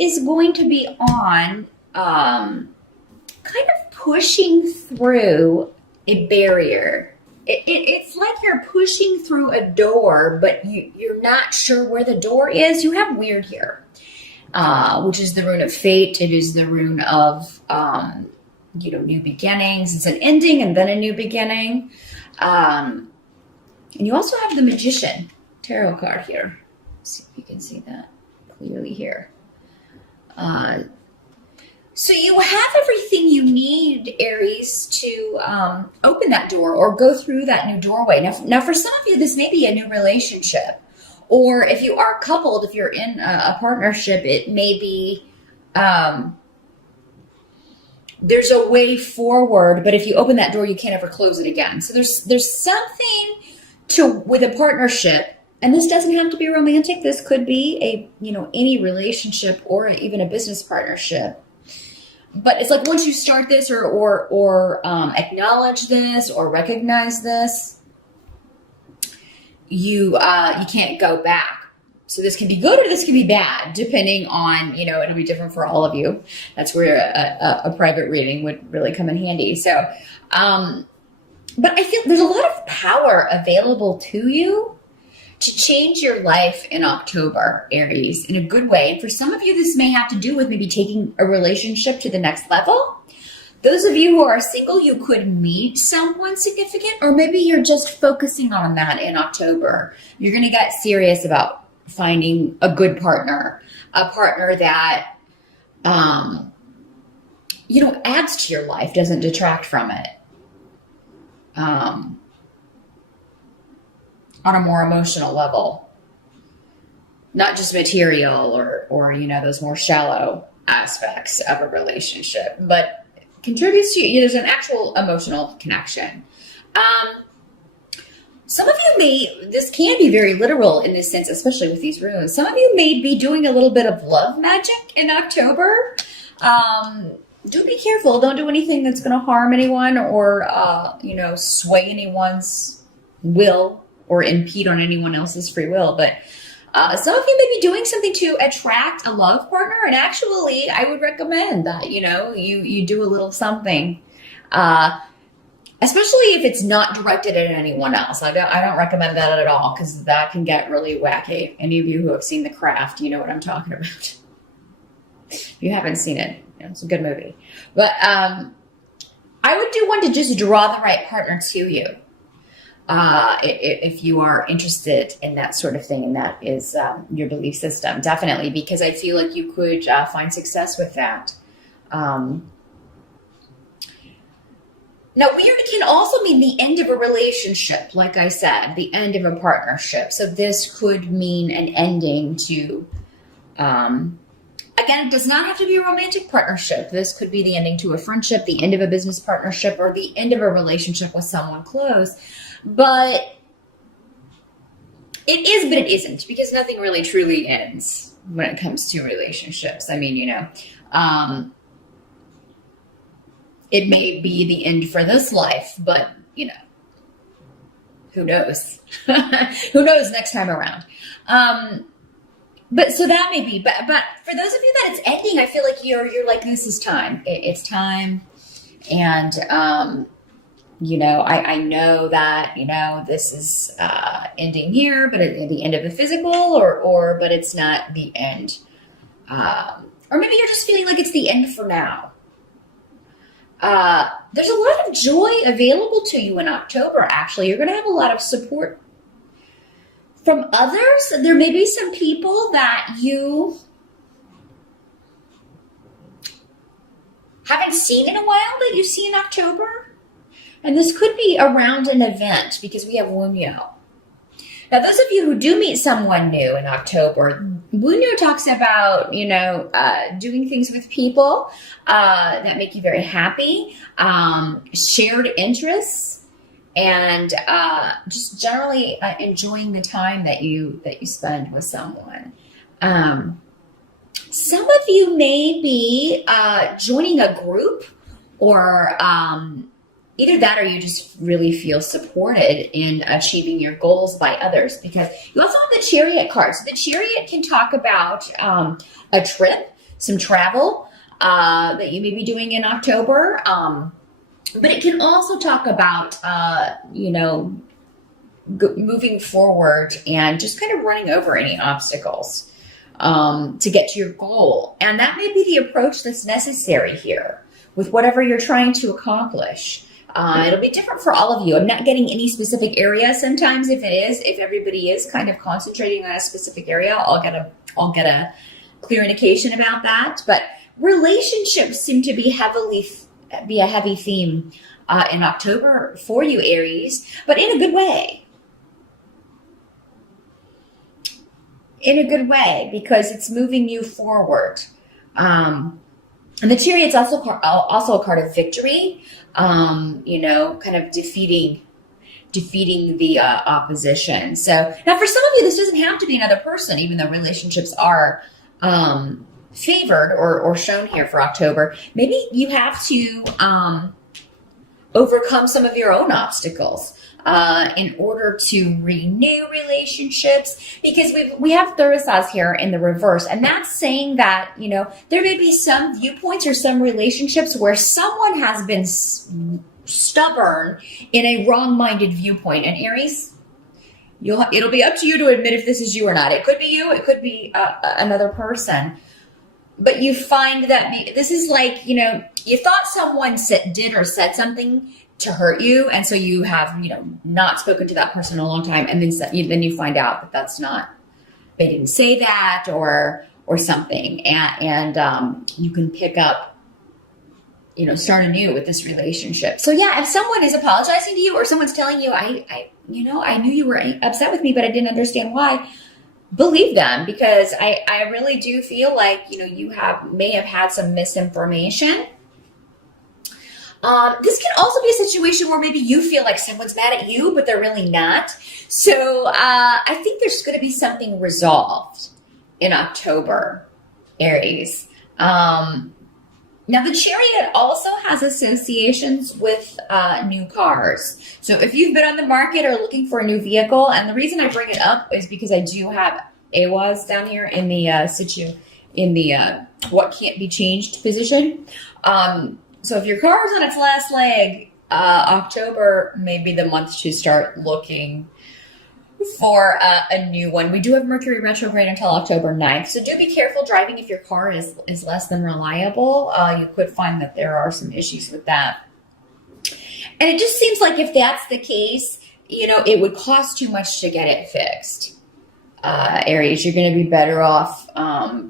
is going to be on kind of pushing through a barrier. It's like you're pushing through a door, but you're not sure where the door is. You have weird here, which is the rune of fate. It is the rune of, new beginnings. It's an ending and then a new beginning. And you also have the Magician tarot card here. Let's see if you can see that clearly here. So you have everything you need, Aries, to open that door or go through that new doorway. Now, for some of you, this may be a new relationship. Or if you are coupled, if you're in a partnership, it may be there's a way forward, but if you open that door, you can't ever close it again. So there's something with a partnership, and this doesn't have to be romantic. This could be any relationship or even a business partnership. But it's like once you start this or acknowledge this or recognize this, you can't go back. So this can be good or this can be bad, depending on, it'll be different for all of you. That's where a private reading would really come in handy. So, but I feel there's a lot of power available to you to change your life in October, Aries, in a good way. And for some of you, this may have to do with maybe taking a relationship to the next level. Those of you who are single, you could meet someone significant, or maybe you're just focusing on that in October. You're going to get serious about finding a good partner, a partner that, adds to your life, doesn't detract from it. On a more emotional level, not just material or those more shallow aspects of a relationship, but contributes to you. There's an actual emotional connection. Some of you this can be very literal in this sense, especially with these runes. Some of you may be doing a little bit of love magic in October. Do be careful. Don't do anything that's going to harm anyone or, sway anyone's will or impede on anyone else's free will. But some of you may be doing something to attract a love partner. And actually, I would recommend that, you do a little something, especially if it's not directed at anyone else. I don't recommend that at all, because that can get really wacky. Any of you who have seen The Craft, you know what I'm talking about. If you haven't seen it, it's a good movie. But I would do one to just draw the right partner to you. If you are interested in that sort of thing, and that is your belief system, definitely, because I feel like you could find success with that. Now, weird can also mean the end of a relationship, like I said, the end of a partnership. So this could mean an ending to, again, it does not have to be a romantic partnership. This could be the ending to a friendship, the end of a business partnership, or the end of a relationship with someone close. But it is, but it isn't, because nothing really truly ends when it comes to relationships. I mean, it may be the end for this life, but, who knows? Who knows next time around? But so that may be, but for those of you that it's ending, I feel like you're like, this is time. It's time. And, I know that, this is ending here, but at the end of the physical but it's not the end. Or maybe you're just feeling like it's the end for now. There's a lot of joy available to you in October, actually. You're going to have a lot of support from others. There may be some people that you haven't seen in a while that you see in October. And this could be around an event, because we have Wunyo. Now, those of you who do meet someone new in October, Wunyo talks about, doing things with people that make you very happy, shared interests, and just generally enjoying the time that you spend with someone. Some of you may be joining a group, or either that, or you just really feel supported in achieving your goals by others, because you also have the Chariot card. So the Chariot can talk about a trip. some travel that you may be doing in October. But it can also talk about, moving forward and just kind of running over any obstacles to get to your goal. And that may be the approach that's necessary here with whatever you're trying to accomplish. It'll be different for all of you. I'm not getting any specific area. Sometimes if everybody is kind of concentrating on a specific area, I'll get a clear indication about that. But relationships seem to be a heavy theme in October for you, Aries, but in a good way. In a good way, because it's moving you forward. And the Chariot's also a card of victory, kind of defeating the opposition. So now for some of you, this doesn't have to be another person, even though relationships are favored or shown here for October. Maybe you have to overcome some of your own obstacles in order to renew relationships, because we have Thursday here in the reverse, and that's saying that there may be some viewpoints or some relationships where someone has been stubborn in a wrong-minded viewpoint. And Aries, it'll be up to you to admit if this is you or not. It could be you, it could be another person. But you find that this is like, you thought someone did or said something to hurt you, and so you have, not spoken to that person in a long time, and then you find out that that's not, they didn't say that or something, and you can pick up, start anew with this relationship. So yeah, if someone is apologizing to you or someone's telling you, I knew you were upset with me, but I didn't understand why, believe them, because I really do feel like, you may have had some misinformation. This can also be a situation where maybe you feel like someone's mad at you, but they're really not. So I think there's going to be something resolved in October, Aries. Now, the Chariot also has associations with new cars. So if you've been on the market or looking for a new vehicle, and the reason I bring it up is because I do have AWAS down here in the what can't be changed position. So if your car is on its last leg, October may be the month to start looking for a new one. We do have Mercury retrograde until October 9th. So do be careful driving if your car is less than reliable. You could find that there are some issues with that. And it just seems like if that's the case, it would cost too much to get it fixed. Aries, you're going to be better off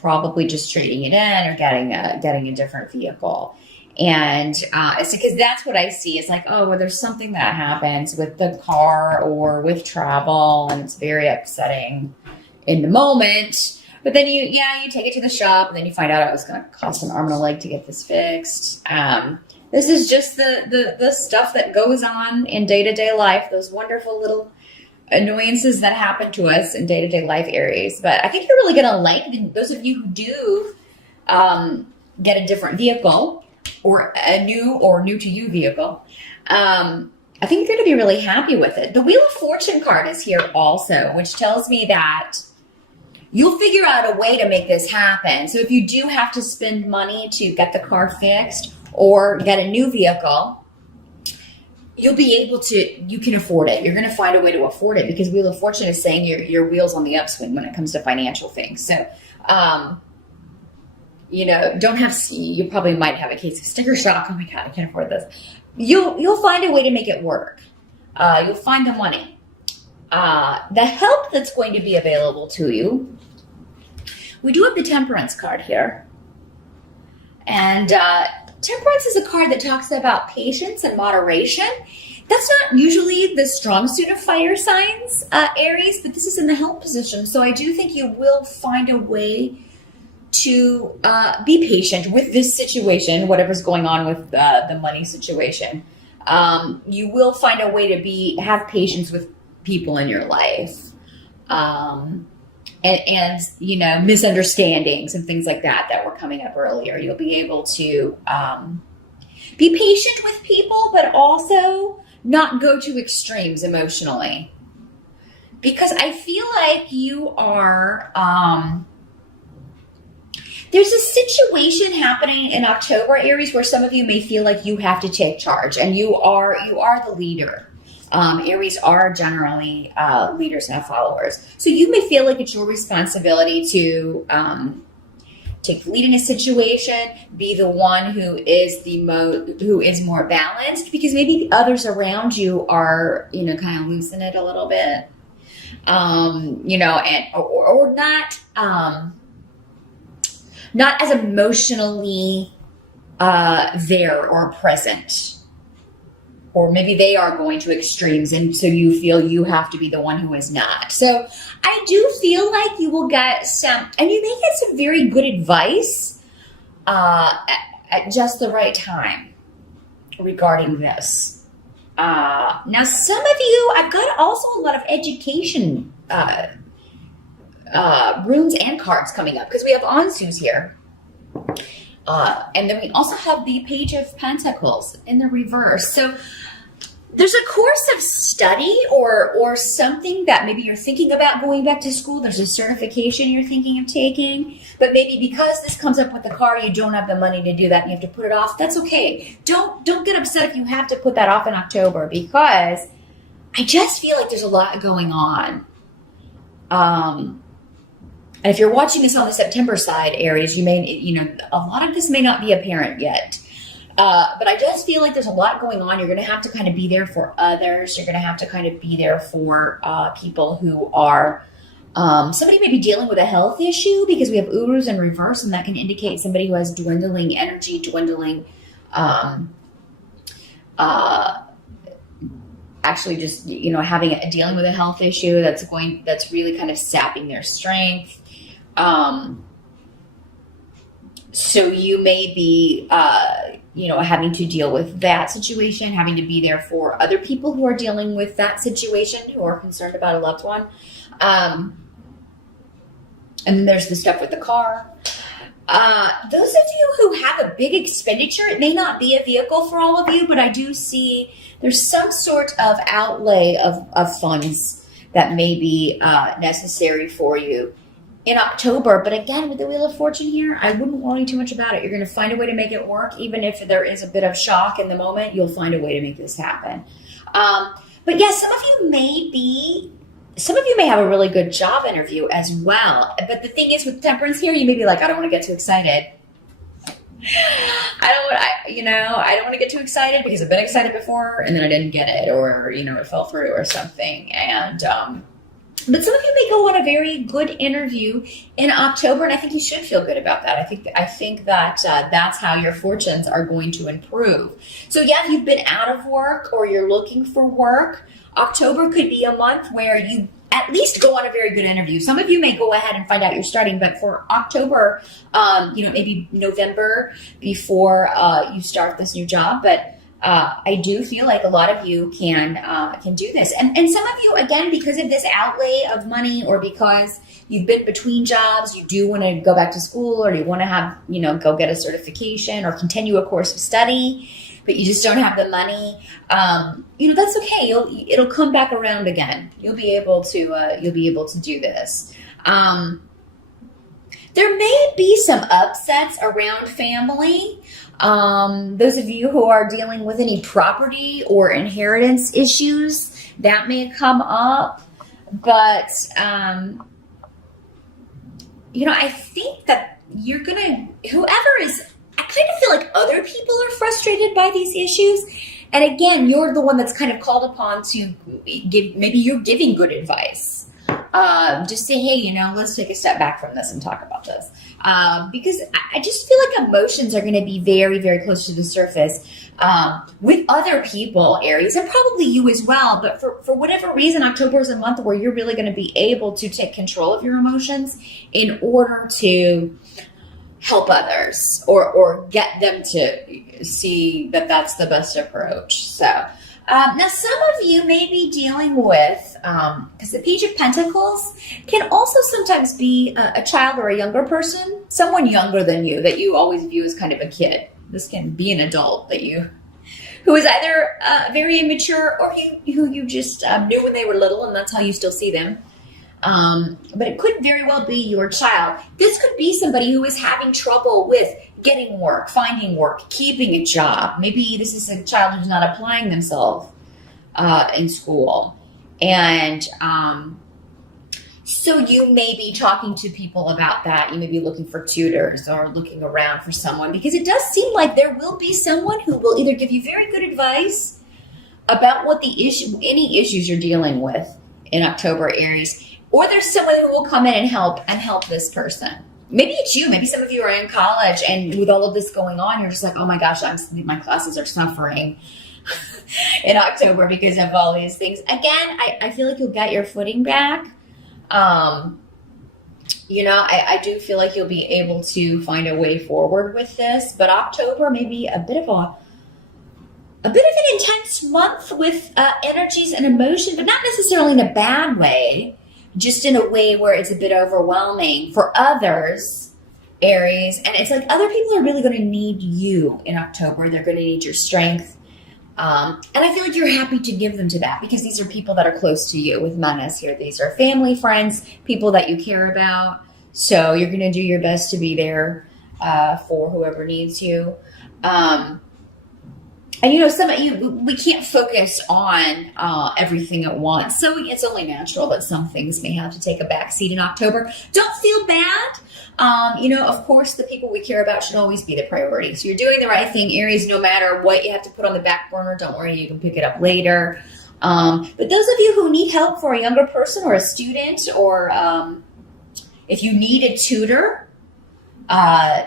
probably just trading it in or getting a different vehicle. And it's because that's what I see. It's like, well, there's something that happens with the car or with travel, and it's very upsetting in the moment. But then you take it to the shop, and then you find out it was going to cost an arm and a leg to get this fixed. This is just the stuff that goes on in day-to-day life, those wonderful little annoyances that happen to us in day-to-day life, Aries. But I think you're really going to like those of you who do get a different vehicle, or a new to you vehicle. I think you're going to be really happy with it. The Wheel of Fortune card is here also, which tells me that you'll figure out a way to make this happen. So if you do have to spend money to get the car fixed or get a new vehicle, you'll be able to, you can afford it. You're going to find a way to afford it, because Wheel of Fortune is saying your wheel's on the upswing when it comes to financial things. So, you probably might have a case of sticker shock. Oh my God, I can't afford this. You'll find a way to make it work. You'll find the money. The help that's going to be available to you. We do have the Temperance card here. And Temperance is a card that talks about patience and moderation. That's not usually the strong suit of fire signs, Aries, but this is in the help position. So I do think you will find a way to be patient with this situation, whatever's going on with the money situation. You will find a way to have patience with people in your life, and misunderstandings and things like that were coming up earlier. You'll be able to be patient with people, but also not go to extremes emotionally, because I feel like you are. there's a situation happening in October, Aries, where some of you may feel like you have to take charge, and you are the leader. Aries are generally leaders and followers, so you may feel like it's your responsibility to take the lead in a situation, be the one who is more balanced, because maybe the others around you are, kind of loosen it a little bit, or not as emotionally there or present. Or maybe they are going to extremes, and so you feel you have to be the one who is not. So I do feel like you will get and you may get some very good advice at just the right time regarding this. Now, some of you, I've got also a lot of education runes and cards coming up, because we have Ansus here. And then we also have the Page of Pentacles in the reverse. So there's a course of study or something that maybe you're thinking about going back to school. There's a certification you're thinking of taking, but maybe because this comes up with the car, you don't have the money to do that and you have to put it off. That's okay. Don't get upset if you have to put that off in October, because I just feel like there's a lot going on. And if you're watching this on the September side, Aries, you may, a lot of this may not be apparent yet. But I just feel like there's a lot going on. You're going to have to kind of be there for others. You're going to have to kind of be there for people who are, somebody may be dealing with a health issue, because we have Urus in reverse, and that can indicate somebody who has dwindling energy, actually just, dealing with a health issue that's really kind of sapping their strength. So you may be, having to deal with that situation, having to be there for other people who are dealing with that situation, who are concerned about a loved one. And then there's the stuff with the car. Those of you who have a big expenditure, it may not be a vehicle for all of you, but I do see there's some sort of outlay of funds that may be necessary for you in October. But again, with the Wheel of Fortune here, I wouldn't worry too much about it. You're going to find a way to make it work. Even if there is a bit of shock in the moment, you'll find a way to make this happen. But yes, some of you may have a really good job interview as well. But the thing is, with Temperance here, you may be like, I don't want to get too excited. I don't want to get too excited, because I've been excited before and then I didn't get it, or, it fell through or something. And, but some of you may go on a very good interview in October, and I think you should feel good about that. I think that that's how your fortunes are going to improve. So yeah, if you've been out of work or you're looking for work, October could be a month where you at least go on a very good interview. Some of you may go ahead and find out you're starting, but for October, maybe November before you start this new job. But I do feel like a lot of you can do this. And some of you, again, because of this outlay of money, or because you've been between jobs, you do want to go back to school, or you want to have, go get a certification or continue a course of study, but you just don't have the money. That's okay. It'll come back around again. You'll be able to do this. There may be some upsets around family. Those of you who are dealing with any property or inheritance issues, that may come up. But, I think that I kind of feel like other people are frustrated by these issues. And again, you're the one that's kind of called upon to maybe you're giving good advice. Just say, hey, let's take a step back from this and talk about this. Because I just feel like emotions are going to be very, very close to the surface with other people, Aries, and probably you as well. But for whatever reason, October is a month where you're really going to be able to take control of your emotions in order to help others or get them to see that that's the best approach. So now some of you may be dealing with, because the Page of Pentacles can also sometimes be a child or a younger person, someone younger than you that you always view as kind of a kid. This can be an adult who is either very immature, or who you just knew when they were little, and that's how you still see them. But it could very well be your child. This could be somebody who is having trouble with getting work, finding work, keeping a job. Maybe this is a child who's not applying themselves in school. And so you may be talking to people about that. You may be looking for tutors or looking around for someone, because it does seem like there will be someone who will either give you very good advice about what any issues you're dealing with in October, Aries, or there's someone who will come in and help this person. Maybe it's you. Maybe some of you are in college, and with all of this going on, you're just like, oh my gosh, my classes are suffering in October because of all these things. Again, I feel like you'll get your footing back. I do feel like you'll be able to find a way forward with this, but October may be a bit of an intense month with energies and emotion, but not necessarily in a bad way, just in a way where it's a bit overwhelming for others, Aries. And it's like other people are really going to need you in October. They're going to need your strength. And I feel like you're happy to give them to that, because these are people that are close to you with Manas here. These are family, friends, people that you care about. So you're going to do your best to be there for whoever needs you. And some of you, we can't focus on everything at once. So it's only natural that some things may have to take a backseat in October. Don't feel bad. Of course, the people we care about should always be the priority. So you're doing the right thing, Aries, no matter what you have to put on the back burner. Don't worry, you can pick it up later. But those of you who need help for a younger person or a student, or if you need a tutor,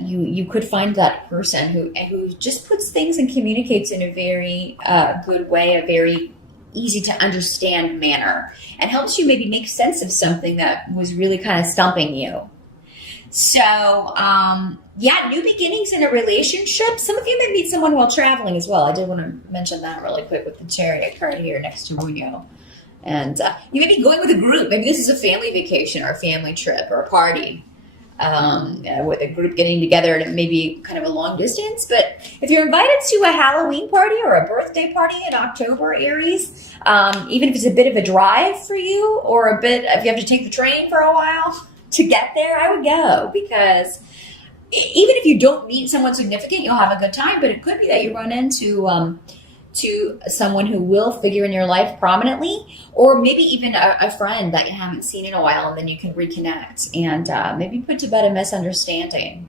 you could find that person who just puts things and communicates in a very good way, a very easy to understand manner, and helps you maybe make sense of something that was really kind of stumping you. So, new beginnings in a relationship. Some of you may meet someone while traveling as well. I did want to mention that really quick with the Chariot card here next to Muño. And you may be going with a group. Maybe this is a family vacation or a family trip or a party. With a group getting together, and it may be kind of a long distance. But if you're invited to a Halloween party or a birthday party in October, Aries, even if it's a bit of a drive for you, or if you have to take the train for a while to get there, I would go, because even if you don't meet someone significant, you'll have a good time. But it could be that you run into to someone who will figure in your life prominently, or maybe even a friend that you haven't seen in a while, and then you can reconnect and maybe put to bed a misunderstanding.